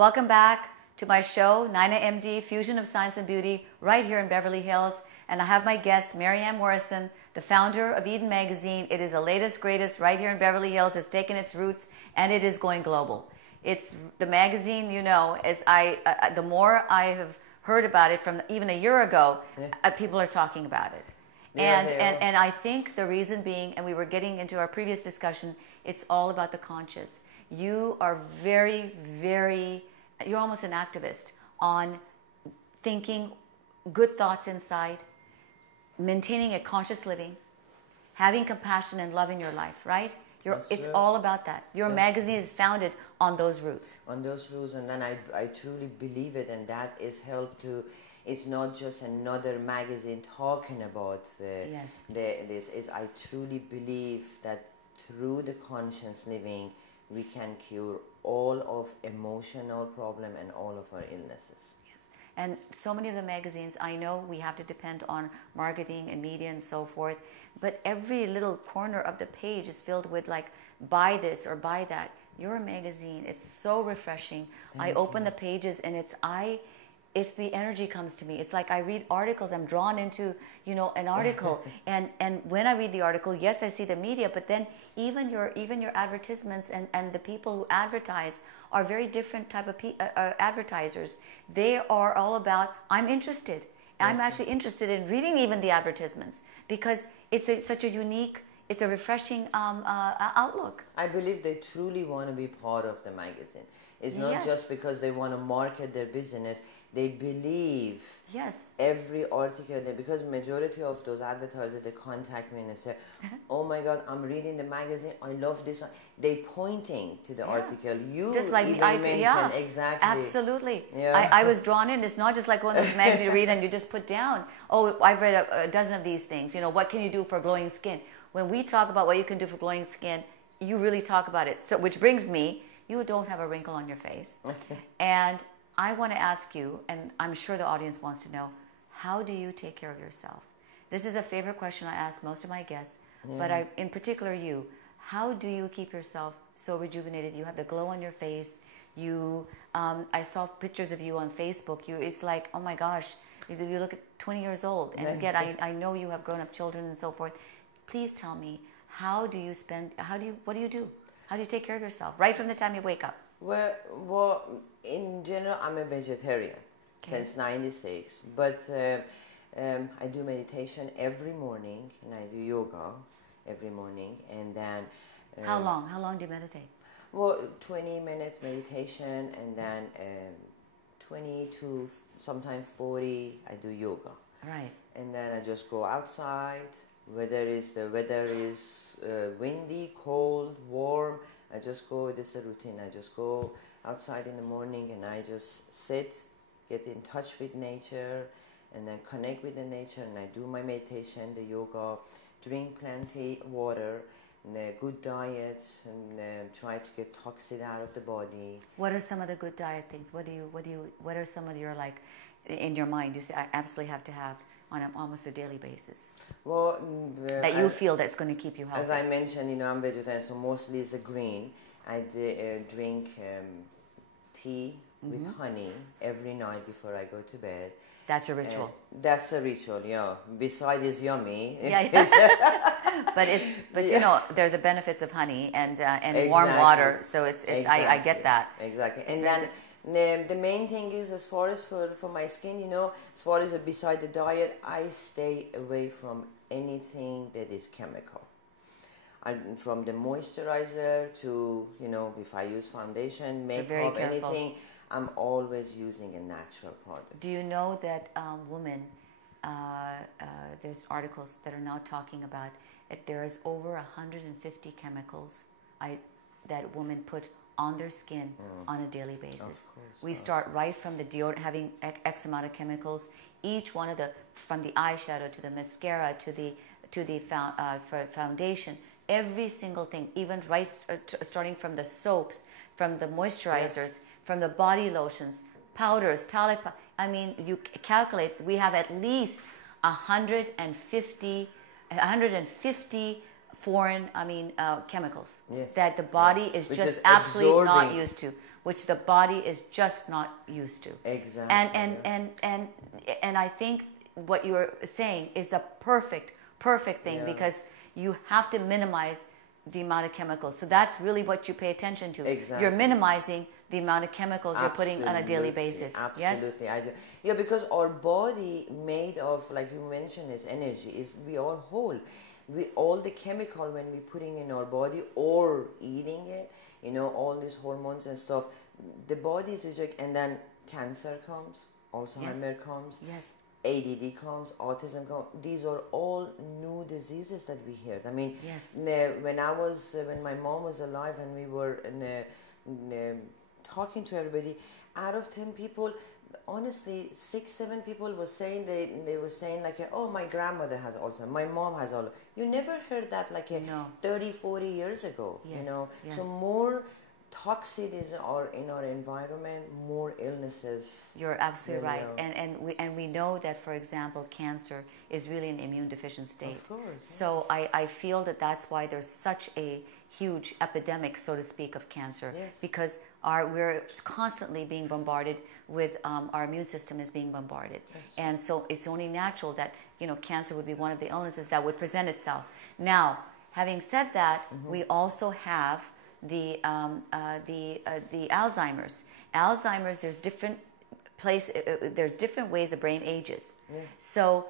Welcome back to my show, NainaMD, Fusion of Science and Beauty, right here in Beverly Hills. And I have my guest, Maryam Morrison, the founder of Eden Magazine. It is the latest, greatest, right here in Beverly Hills. It's taken its roots, and it is going global. It's the magazine, you know, the more I have heard about it from even a year ago, people are talking about it. And I think the reason being, and we were getting into our previous discussion, it's all about the conscious. You are you're almost an activist on thinking good thoughts inside, maintaining a conscious living, having compassion and love in your life, right? It's all about that. Your magazine is founded on those roots. On those roots, and then I truly believe it, and that is helped to. It's not just another magazine talking about this. I truly believe that through the conscious living, we can cure all of emotional problem and all of our illnesses. Yes, and so many of the magazines, I know we have to depend on marketing and media and so forth, but every little corner of the page is filled with like, buy this or buy that. Your magazine, it's so refreshing. I open the pages and it's the energy comes to me. It's like I read articles, I'm drawn into, you know, an article. and when I read the article, yes, I see the media, but then even your advertisements and the people who advertise are very different type of advertisers. They are all about, I'm interested. I'm actually interested in reading even the advertisements because it's such a unique, it's a refreshing outlook. I believe they truly want to be part of the magazine. It's not just because they want to market their business. They believe every article because majority of those advertisers, they contact me and they say, oh my God, I'm reading the magazine, I love this one. They pointing to the article. You just like even mentioned exactly. Absolutely. I was drawn in. It's not just like one of those magazines you read and you just put down, oh, I've read a dozen of these things. You know, what can you do for glowing skin? When we talk about what you can do for glowing skin, you really talk about it. So, which brings me, you don't have a wrinkle on your face. And I want to ask you, and I'm sure the audience wants to know, how do you take care of yourself? This is a favorite question I ask most of my guests, but in particular you. How do you keep yourself so rejuvenated? You have the glow on your face. I saw pictures of you on Facebook. It's like, oh my gosh, you look at 20 years old. And yet I know you have grown-up children and so forth. Please tell me, what do you do? How do you take care of yourself right from the time you wake up? Well, in general, I'm a vegetarian since '96, but I do meditation every morning and I do yoga every morning, and then how long do you meditate? Well, 20 minutes meditation, and then 20 to sometimes 40 I do yoga. Right. And then I just go outside. The weather is windy, cold, warm, I just go, this is a routine, I just go outside in the morning and I just sit, get in touch with nature, and then connect with the nature, and I do my meditation, the yoga, drink plenty water, and a good diet, and try to get toxin out of the body. What are some of the good diet things? What are some of your, like, in your mind, you say, I absolutely have to have on almost a daily basis? Well, that you feel that's going to keep you healthy. As I mentioned, you know, I'm vegetarian, so mostly it's a green. I drink tea with honey every night before I go to bed. That's your ritual. That's a ritual, yeah. Besides, it's yummy. But you know, there are the benefits of honey and warm water. So I get that. Exactly. And then the main thing is, as far as for my skin, you know, as far as beside the diet, I stay away from anything that is chemical. From the moisturizer to, you know, if I use foundation, makeup, anything, I'm always using a natural product. Do you know that women, there's articles that are now talking about that there is over 150 chemicals that women put on their skin on a daily basis. We start right from the deodorant, having X amount of chemicals. Each one of from the eyeshadow to the mascara to the foundation, every single thing, even starting from the soaps, from the moisturizers, from the body lotions, powders, towelette. I mean, you calculate, we have at least 150 foreign, chemicals that the body is just absolutely not used to. which the body is just not used to. Exactly. And I think what you're saying is the perfect thing, because you have to minimize the amount of chemicals. So that's really what you pay attention to. Exactly. You're minimizing the amount of chemicals you're putting on a daily basis. Absolutely. Yes? I do. Yeah, because our body made of, like you mentioned, is energy. Is we are whole. We all the chemical when we putting in our body or eating it, all these hormones and stuff, the body is reject, and then cancer comes, Alzheimer comes, ADD comes, autism comes. These are all new diseases that we hear. I mean, when my mom was alive and we were talking to everybody, out of 10 people, honestly, 6-7 people was saying they were saying like, oh, my grandmother has Alzheimer's, my mom has Alzheimer's. You never heard that like 30-40 years ago. So more toxins are in our environment, more illnesses. You're absolutely right. And we know that, for example, cancer is really an immune deficient state. Of course. So I feel that that's why there's such a huge epidemic, so to speak, of cancer, because we're constantly being bombarded with our immune system is being bombarded, and so it's only natural that cancer would be one of the illnesses that would present itself. Now, having said that, we also have the Alzheimer's. Alzheimer's, there's different ways the brain ages. So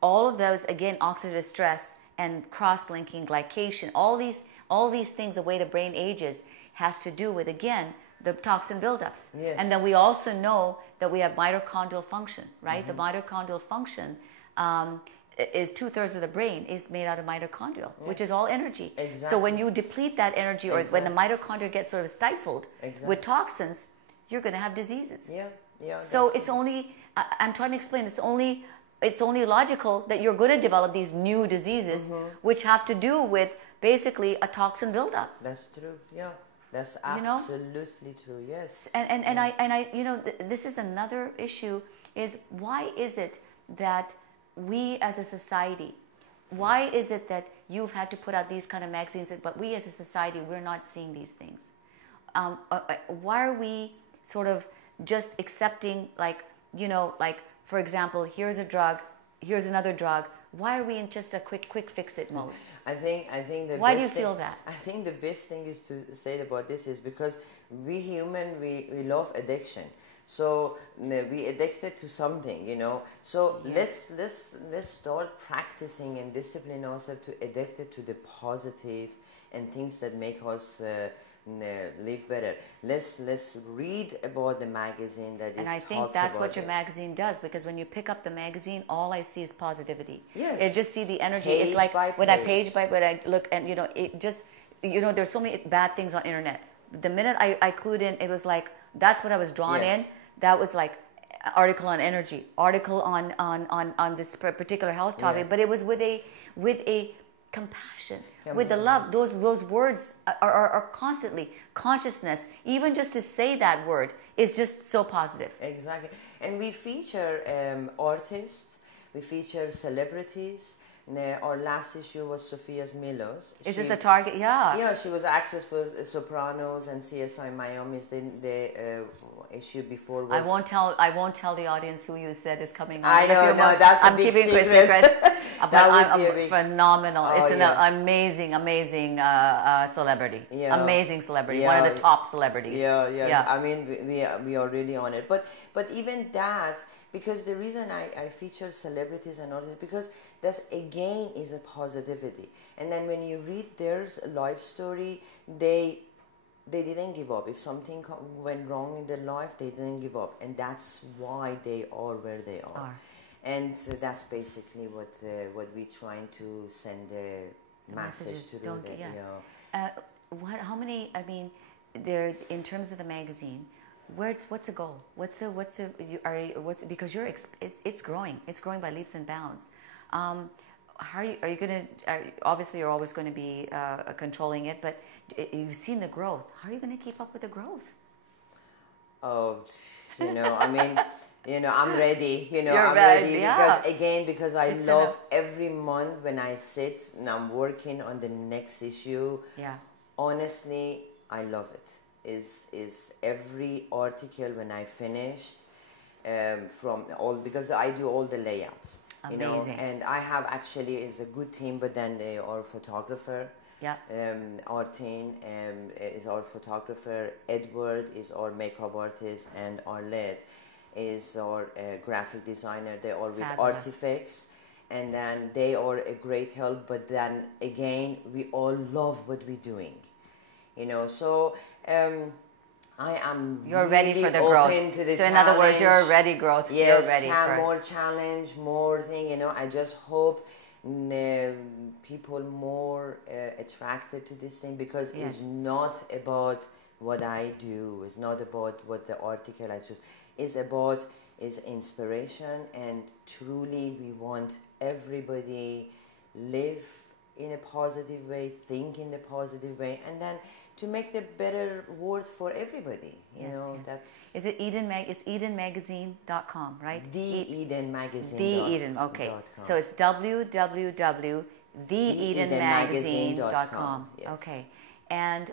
all of those, again, oxidative stress and cross-linking glycation, all these things, the way the brain ages, has to do with, again, the toxin buildups. And then we also know that we have mitochondrial function, right? The mitochondrial function is 2/3 of the brain is made out of mitochondria, which is all energy. So when you deplete that energy, or when the mitochondria get sort of stifled with toxins, you're going to have diseases. So it's only, I'm trying to explain, it's only logical that you're going to develop these new diseases, which have to do with basically a toxin buildup. That's true. That's absolutely true. Yes. And I this is another issue, is why is it that we as a society, why is it that you've had to put out these kind of magazines, but we as a society, we're not seeing these things? Why are we sort of just accepting, like, for example, here's a drug, here's another drug. Why are we in just a quick fix it mode? I think the why do you feel that? I think the best thing is to say about this is because we human, we love addiction. So we addicted to something, So let's start practicing and discipline ourselves to addicted to the positive and things that make us live better. Let's read about the magazine that is. And I think that's what your magazine does, because when you pick up the magazine, all I see is positivity. Yes. I just see the energy. It's like when I look, and it just there's so many bad things on internet. The minute I clued in, it was like that's what I was drawn in. That was like article on energy, article on this particular health topic, but it was with a compassion, with the love. Those words are constantly consciousness. Even just to say that word is just so positive. Exactly. And we feature artists, we feature celebrities. Our last issue was Sophia's Milos. Is this the target? Yeah, she was actress for Sopranos and CSI Miami. The issue before was... I won't tell the audience who you said is coming on. I know, that's a big secret. I'm keeping secret. That would be a phenomenal. It's an amazing celebrity. Amazing celebrity. One of the top celebrities. Yeah. I mean, we are really on it. But even that, because the reason I feature celebrities and artists, because that's again is a positivity. And then when you read their life story, they didn't give up. If something went wrong in their life, they didn't give up, and that's why they are where they are. And that's basically what we're trying to send the message through. How many? I mean, there in terms of the magazine. What's the goal? Because it's growing. It's growing by leaps and bounds. How are you going to? Obviously, you're always going to be controlling it, but you've seen the growth. How are you going to keep up with the growth? Oh, I mean, I'm ready. You're I'm ready because I love every month when I sit and I'm working on the next issue. Yeah. Honestly, I love it. is every article when I finished, from all, because I do all the layouts. Amazing. You know, and I have actually is a good team, but then they are photographer. Yeah. Artin is our photographer. Edward is our makeup artist, and Arlette is our graphic designer. They are with Fabulous. Artifacts, and then they are a great help. But then again, we all love what we're doing, you know. So I am You're really ready for the open growth. to the So in other words, you're ready growth. Yes, you're ready for more challenge, more thing. You know, I just hope people more attracted to this thing, because it's not about what I do. It's not about what the article I choose. It's about is inspiration, and truly we want everybody live in a positive way, think in a positive way, and then to make the better world for everybody. You know, that's... Is it Eden It's EdenMagazine.com, right? TheEdenMagazine. The Eden, okay. So it's www.theedenmagazine.com. Yes. Okay. And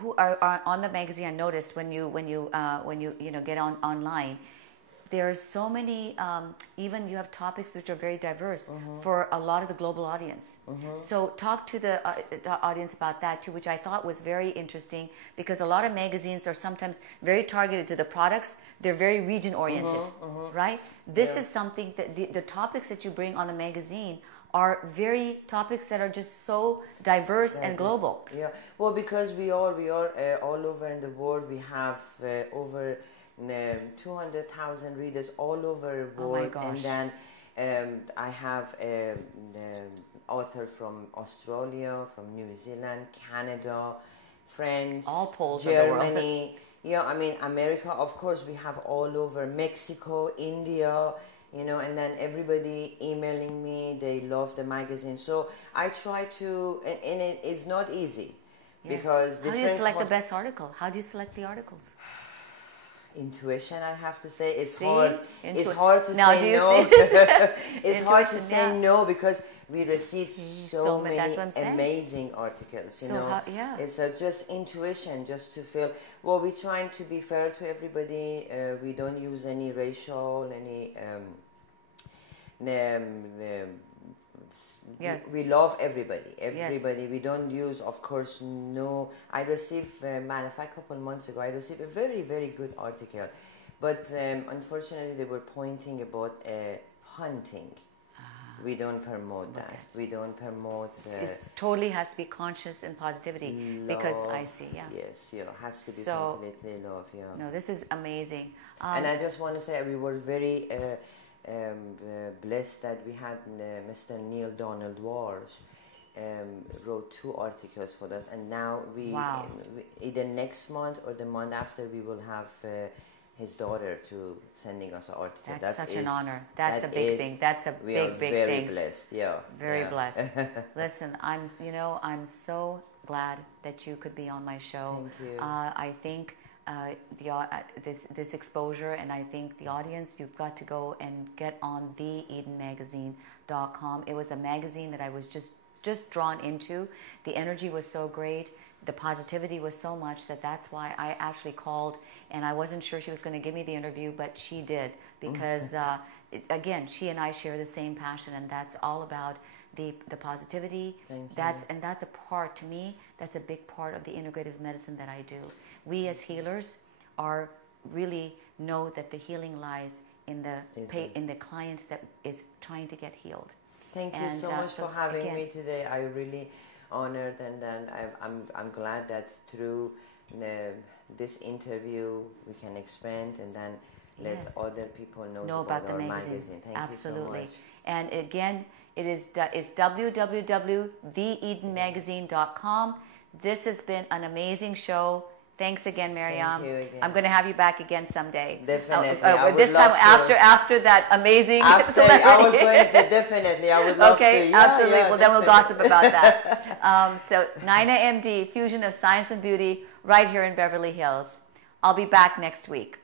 who are on the magazine? I noticed when you get online, there's so many, even you have topics which are very diverse for a lot of the global audience. So talk to the audience about that too, which I thought was very interesting, because a lot of magazines are sometimes very targeted to the products. They're very region oriented, right? This is something that the topics that you bring on the magazine are very topics that are just so diverse and global. Yeah, well, because we are all over in the world. We have over 200,000 readers all over the world. Oh my gosh. And then I have an author from Australia, from New Zealand, Canada, France, all poles Germany. of the world. Yeah, I mean America. Of course, we have all over Mexico, India. You know, and then everybody emailing me. They love the magazine. So I try to, and it's not easy, because how do you select the best article? How do you select the articles? Intuition, I have to say. It's hard. It's hard to now, say no. It's hard to say no, because we receive so many amazing articles. You know, it's just intuition, just to feel. Well, we're trying to be fair to everybody. We don't use any racial, any. We love everybody. We don't use, of course, no. I received, matter of fact, a couple of months ago, I received a very, very good article, but unfortunately they were pointing about hunting. We don't promote that. We don't promote. It totally has to be conscious and positivity, because I see. Yes, it has to be completely love. Yeah. No, this is amazing. And I just want to say we were very blessed that we had Mr. Neil Donald Walsh wrote 2 articles for us, and now we either next month or the month after we will have his daughter to sending us an article. That's such an honor. That's a big thing. That's a big thing. Very blessed. Yeah. Very blessed. Listen, I'm so glad that you could be on my show. Thank you. I think this exposure, and I think the audience, you've got to go and get on theedenmagazine.com. It was a magazine that I was just drawn into. The energy was so great. The positivity was so much that's why I actually called, and I wasn't sure she was going to give me the interview, but she did, because again, she and I share the same passion, and that's all about the positivity. That's a part, to me, that's a big part of the integrative medicine that I do. We as healers are really know that the healing lies in the client that is trying to get healed. Thank you so much for having me today. I really honored, and then I'm glad that through this interview we can expand and then let other people know about our magazine. Thank you so much. And again, it's www.theedenmagazine.com. This has been an amazing show. Thanks again, Maryam. Thank you again. I'm going to have you back again someday. Definitely. This time after that amazing celebrity. I was going to say definitely. I would love to. Okay, absolutely. Well, then we'll gossip about that. So NainaMD, Fusion of Science and Beauty, right here in Beverly Hills. I'll be back next week.